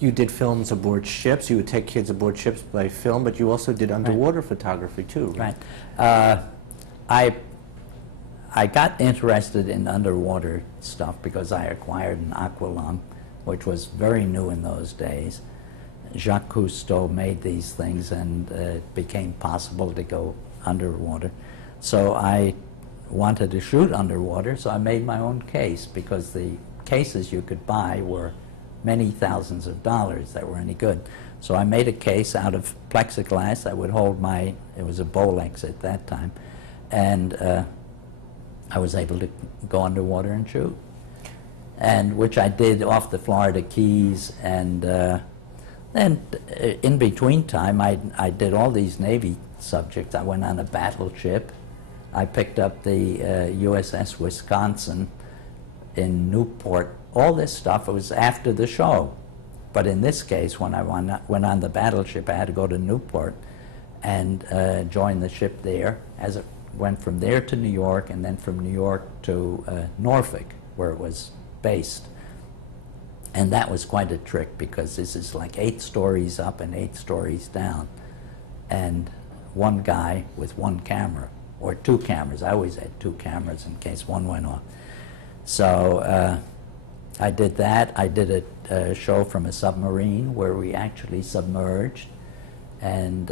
You did films aboard ships. You would take kids aboard ships by film, but you also did underwater photography too. Right. I got interested in underwater stuff because I acquired an aqualung, which was very new in those days. Jacques Cousteau made these things, and it became possible to go underwater. So I wanted to shoot underwater, so I made my own case, because the cases you could buy were many thousands of dollars that were any good. So I made a case out of plexiglass that would hold my, it was a Bolex at that time, and I was able to go underwater and shoot, and which I did off the Florida Keys, and then in between time I did all these Navy subjects. I went on a battleship. I picked up the USS Wisconsin in Newport. All this stuff, it was after the show. But in this case, when I went on the battleship, I had to go to Newport and join the ship there. As it went from there to New York, and then from New York to Norfolk, where it was based. And that was quite a trick, because this is like 8 stories up and 8 stories down. And one guy with one camera, or 2 cameras. I always had 2 cameras in case one went off. So I did that. I did a show from a submarine where we actually submerged, and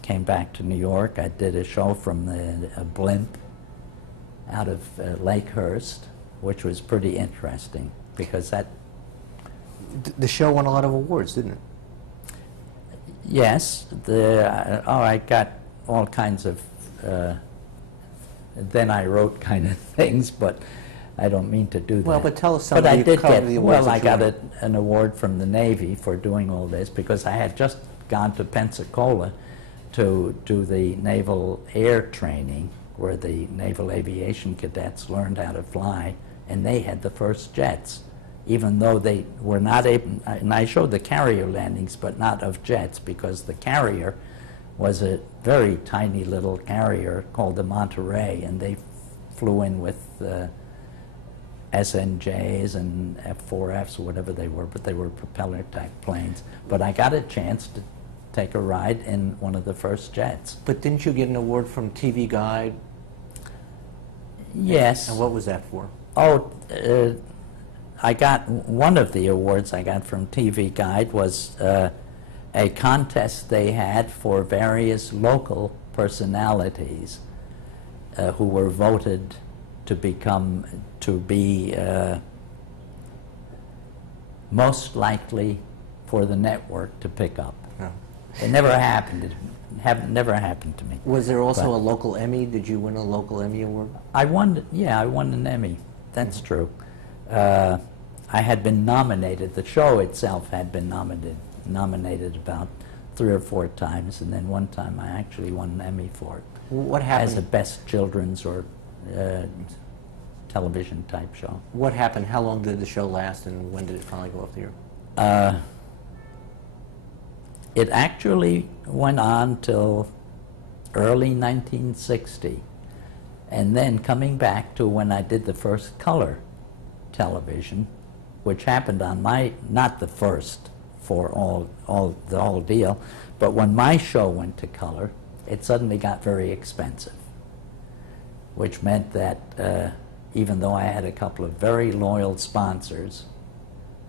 came back to New York. I did a show from a blimp out of Lakehurst, which was pretty interesting, because that... The show won a lot of awards, didn't it? Yes. I got all kinds of... then I wrote kind of things, but I don't mean to do that. Well, but tell us some but of I did get, the awards. well, I got an award from the Navy for doing all this, because I had just gone to Pensacola to do the Naval Air Training, where the Naval Aviation cadets learned how to fly, and they had the first jets, even though they were not able, and I showed the carrier landings, but not of jets, because the carrier was a very tiny little carrier called the Monterey, and they flew in with SNJs and F4Fs or whatever they were, but they were propeller-type planes. But I got a chance to take a ride in one of the first jets. But didn't you get an award from TV Guide? Yes. And what was that for? Oh, I got one of the awards I got from TV Guide was a contest they had for various local personalities who were voted to be most likely for the network to pick up. Oh. It never happened. Never happened to me. Was there also a local Emmy? Did you win a local Emmy award? I won. Yeah, I won an Emmy. That's true. I had been nominated. The show itself had been nominated about 3 or 4 times, and then one time I actually won an Emmy for it. What happened? As a best children's or television type show. What happened? How long did the show last, and when did it finally go off the air? It actually went on till early 1960, and then coming back to when I did the first color television, which happened on my, not the first for the whole deal, but when my show went to color, it suddenly got very expensive, which meant that even though I had a couple of very loyal sponsors,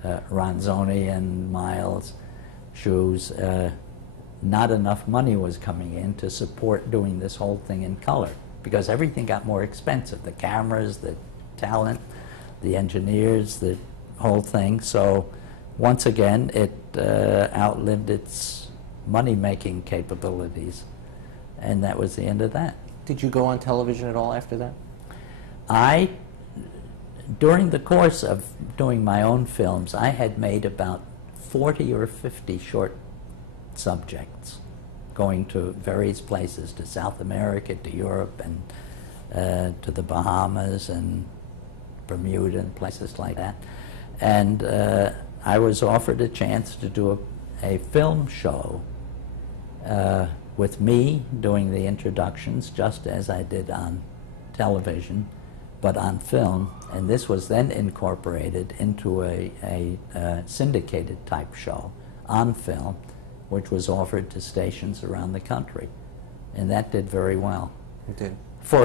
Ronzoni and Miles Shoes, not enough money was coming in to support doing this whole thing in color, because everything got more expensive. The cameras, the talent, the engineers, the whole thing. So once again, it outlived its money-making capabilities, and that was the end of that. Did you go on television at all after that? During the course of doing my own films, I had made about 40 or 50 short subjects, going to various places, to South America, to Europe, and to the Bahamas and Bermuda and places like that. And I was offered a chance to do a film show with me doing the introductions, just as I did on television, but on film, And this was then incorporated into a syndicated type show on film, which was offered to stations around the country. And that did very well. It did. For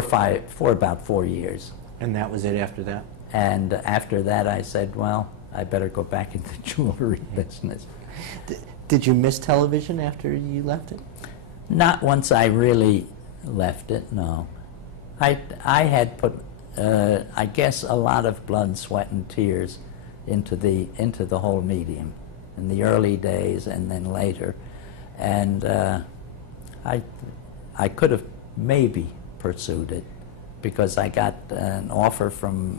about 4 years. And that was it after that? And after that I said, well, I better go back into the jewelry business. Did you miss television after you left it? Not once I really left it, no. I had put, I guess, a lot of blood, sweat, and tears into the whole medium in the early days and then later. And I could have maybe pursued it because I got an offer from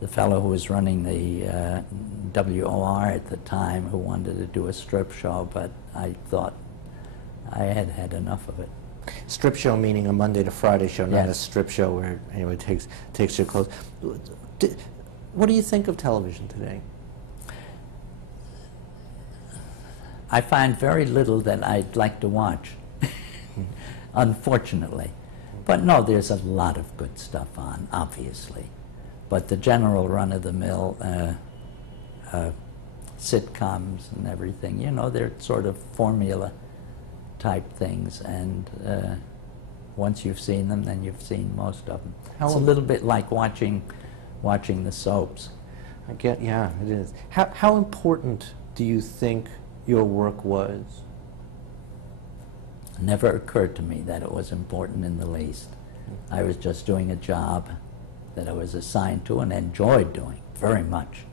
the fellow who was running the WOR at the time, who wanted to do a strip show, but I thought I had had enough of it. Strip show meaning a Monday to Friday show, not Yes. a strip show where anyone takes your clothes. What do you think of television today? I find very little that I'd like to watch, unfortunately. But no, there's a lot of good stuff on, obviously. But the general run-of-the-mill sitcoms and everything, you know, they're sort of formula type things, and once you've seen them, then you've seen most of them. It's a little bit like watching the soaps. Yeah, it is. How important do you think your work was? It never occurred to me that it was important in the least. I was just doing a job that I was assigned to and enjoyed doing very much,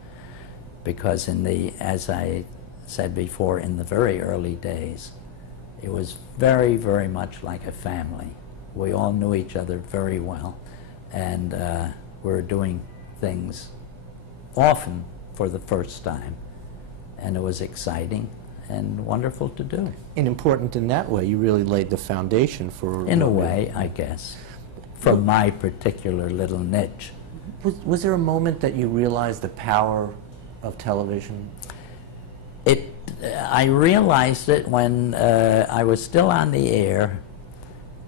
because as I said before, in the very early days, it was very, very much like a family. We all knew each other very well, and we were doing things often for the first time, and it was exciting and wonderful to do. And important in that way, you really laid the foundation for... In a way, I guess, from my particular little niche. Was there a moment that you realized the power of television? I realized it when I was still on the air,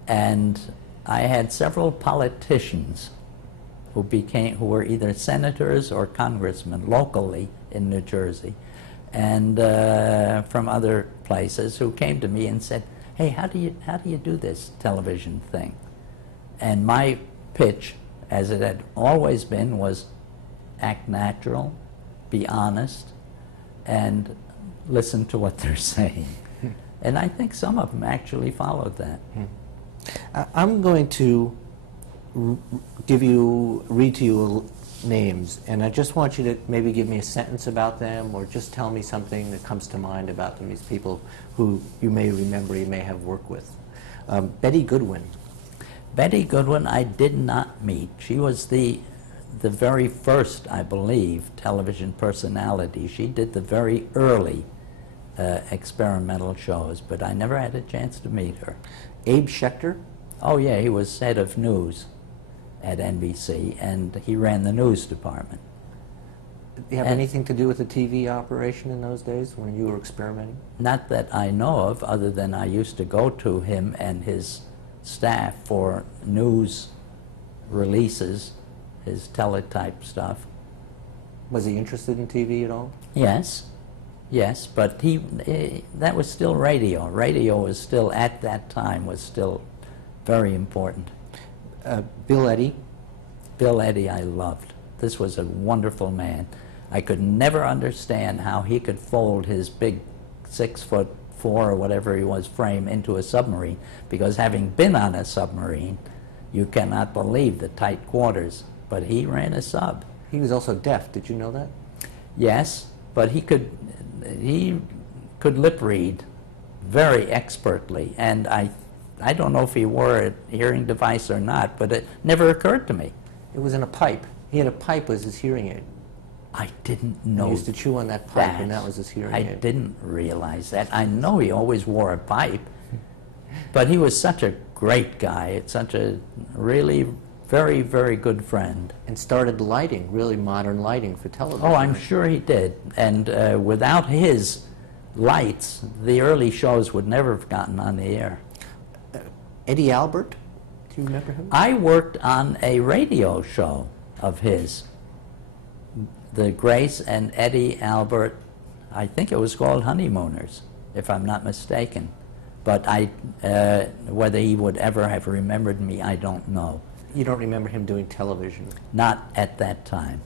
and I had several politicians who were either senators or congressmen locally in New Jersey, and from other places, who came to me and said, "Hey, how do you do this television thing?" And my pitch, as it had always been, was act natural, be honest, and listen to what they're saying. And I think some of them actually followed that. I'm going to read to you names, and I just want you to maybe give me a sentence about them, or just tell me something that comes to mind about them, these people who you may remember, you may have worked with. Betty Goodwin. Betty Goodwin I did not meet. She was the very first, I believe, television personality. She did the very early experimental shows, but I never had a chance to meet her. Abe Schechter? Oh yeah, he was head of news at NBC, and he ran the news department. Did you have anything to do with the TV operation in those days when you were experimenting? Not that I know of, other than I used to go to him and his staff for news releases, his teletype stuff. Was he interested in TV at all? Yes, yes, but that was still radio. Radio was still, at that time, was still very important. Bill Eddy? Bill Eddy I loved. This was a wonderful man. I could never understand how he could fold his big 6'4" or whatever he was frame into a submarine, because having been on a submarine, you cannot believe the tight quarters. But he ran a sub. He was also deaf. Did you know that? Yes, but he could lip read very expertly, and I don't know if he wore a hearing device or not, but it never occurred to me. It was in a pipe. He had a pipe as his hearing aid. I didn't know. He used to chew on that pipe, and that was his hearing aid. I didn't realize that. I know he always wore a pipe, but he was such a great guy, such a really very, very good friend. And started lighting, really modern lighting for television. Oh, I'm sure he did. And without his lights, the early shows would never have gotten on the air. Eddie Albert? Do you remember him? I worked on a radio show of his. The Grace and Eddie Albert, I think it was called Honeymooners, if I'm not mistaken. But whether he would ever have remembered me, I don't know. You don't remember him doing television? Not at that time.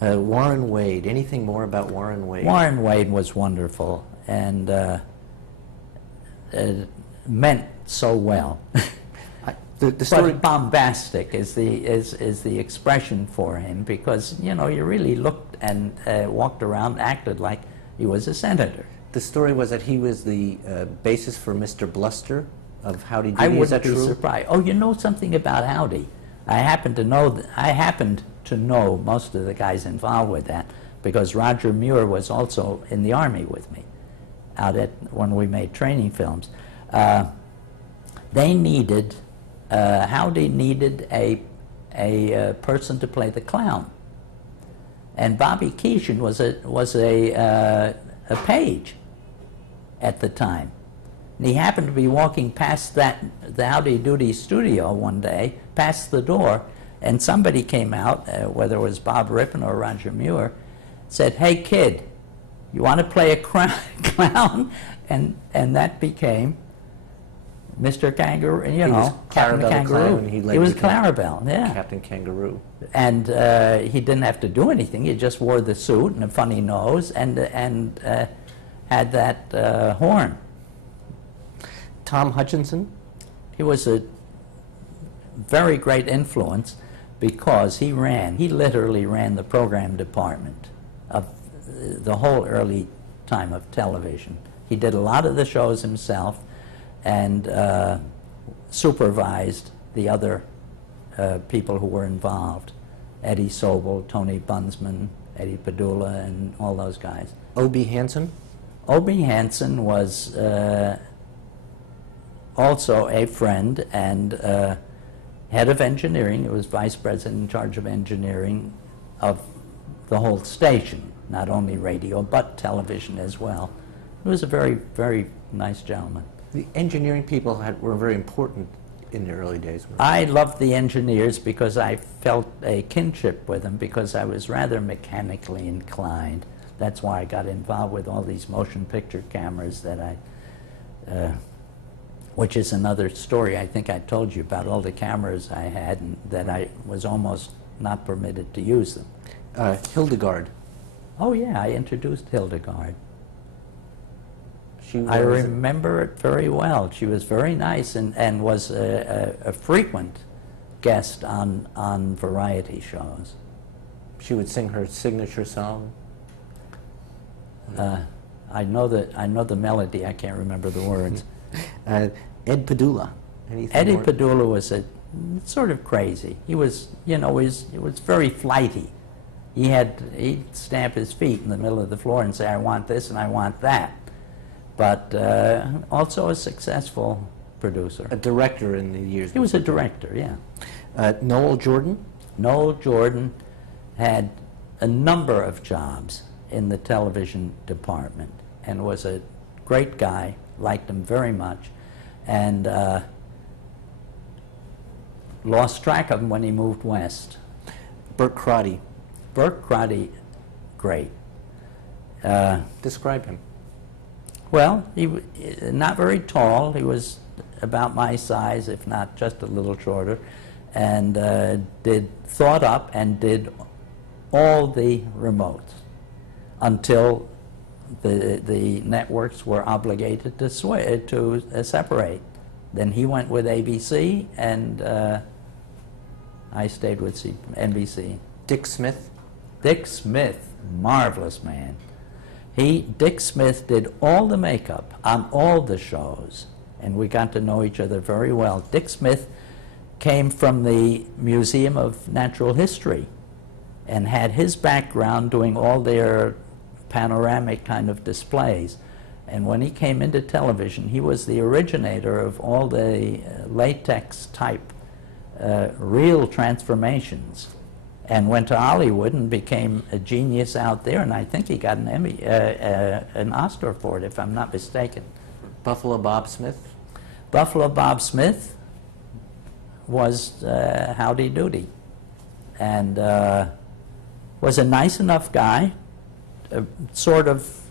Warren Wade, anything more about Warren Wade? Warren Wade was wonderful and meant so well. The story... But bombastic is the expression for him, because, you know, you really looked and walked around, acted like he was a senator. The story was that he was the basis for Mr. Bluster of Howdy Doody. I wouldn't be surprised. Oh, you know something about Howdy? I happened to know most of the guys involved with that, because Roger Muir was also in the Army with me when we made training films. They needed, Howdy needed a person to play the clown, and Bobby Keeshan was a page at the time. And he happened to be walking past the Howdy Doody studio one day, past the door, and somebody came out, whether it was Bob Rippon or Roger Muir, said, "Hey kid, you want to play a clown?" And that became Mr. Kangaroo, you know, Captain Kangaroo. He was Clarabelle, yeah. Captain Kangaroo. And he didn't have to do anything. He just wore the suit and a funny nose and had that horn. Tom Hutchinson? He was a very great influence, because he literally ran the program department of the whole early time of television. He did a lot of the shows himself and supervised the other people who were involved. Eddie Sobel, Tony Bunsman, Eddie Padula, and all those guys. Obie Hanson? Obie Hanson was also a friend and head of engineering. He was vice president in charge of engineering of the whole station, not only radio, but television as well. He was a very, very nice gentleman. The engineering people were very important in the early days. I loved the engineers because I felt a kinship with them, because I was rather mechanically inclined. That's why I got involved with all these motion picture cameras that which is another story. I think I told you about all the cameras I had and that I was almost not permitted to use them. Hildegard. Oh yeah, I introduced Hildegard. I remember it very well. She was very nice and was a frequent guest on variety shows. She would sing her signature song? I know the melody. I can't remember the words. Ed Padula. Eddie Padula was sort of crazy. He was, you know, he was very flighty. He'd stamp his feet in the middle of the floor and say, "I want this and I want that." But also a successful producer. A director in the years. He was a director, yeah. Noel Jordan? Noel Jordan had a number of jobs in the television department and was a great guy, liked him very much, and lost track of him when he moved west. Burt Crotty? Burt Crotty, great. Describe him. Well, he not very tall. He was about my size, if not just a little shorter, and thought up and did all the remotes until the networks were obligated to separate. Then he went with ABC, and I stayed with NBC. Dick Smith? Dick Smith, marvelous man. Dick Smith did all the makeup on all the shows, and we got to know each other very well. Dick Smith came from the Museum of Natural History and had his background doing all their panoramic kind of displays. And when he came into television, he was the originator of all the latex type real transformations, and went to Hollywood and became a genius out there, and I think he got an Emmy, an Oscar for it, if I'm not mistaken. Buffalo Bob Smith? Buffalo Bob Smith was Howdy Doody. and was a nice enough guy, sort of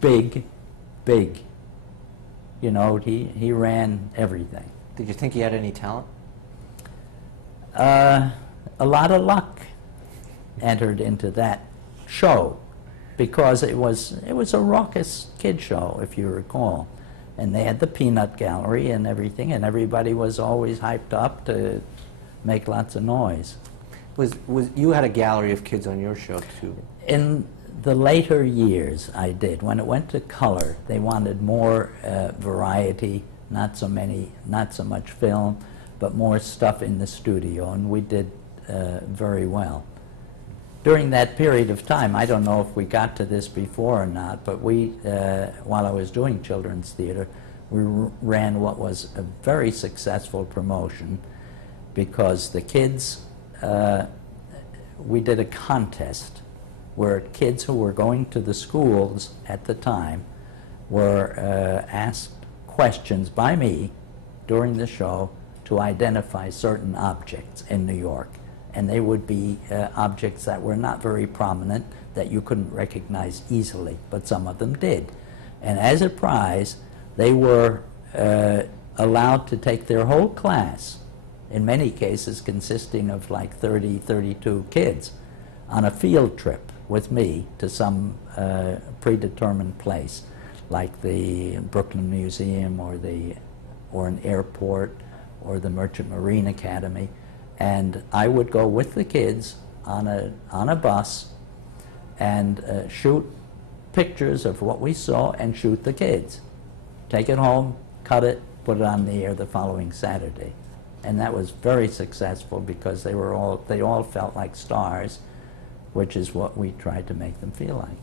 big. You know, he ran everything. Did you think he had any talent? A lot of luck entered into that show, because it was a raucous kid show, if you recall, and they had the peanut gallery and everything, and everybody was always hyped up to make lots of noise. Was you had a gallery of kids on your show too? In the later years, I did. When it went to color, they wanted more variety, not so much film, but more stuff in the studio, and we did very well. During that period of time, I don't know if we got to this before or not, but we, while I was doing children's theater, we ran what was a very successful promotion, because the kids, we did a contest where kids who were going to the schools at the time were asked questions by me during the show to identify certain objects in New York. And they would be objects that were not very prominent, that you couldn't recognize easily, but some of them did. And as a prize, they were allowed to take their whole class, in many cases consisting of like 30, 32 kids, on a field trip with me to some predetermined place, like the Brooklyn Museum or an airport or the Merchant Marine Academy. And I would go with the kids on a bus and shoot pictures of what we saw and shoot the kids. Take it home, cut it, put it on the air the following Saturday. And that was very successful, because they all felt like stars, which is what we tried to make them feel like.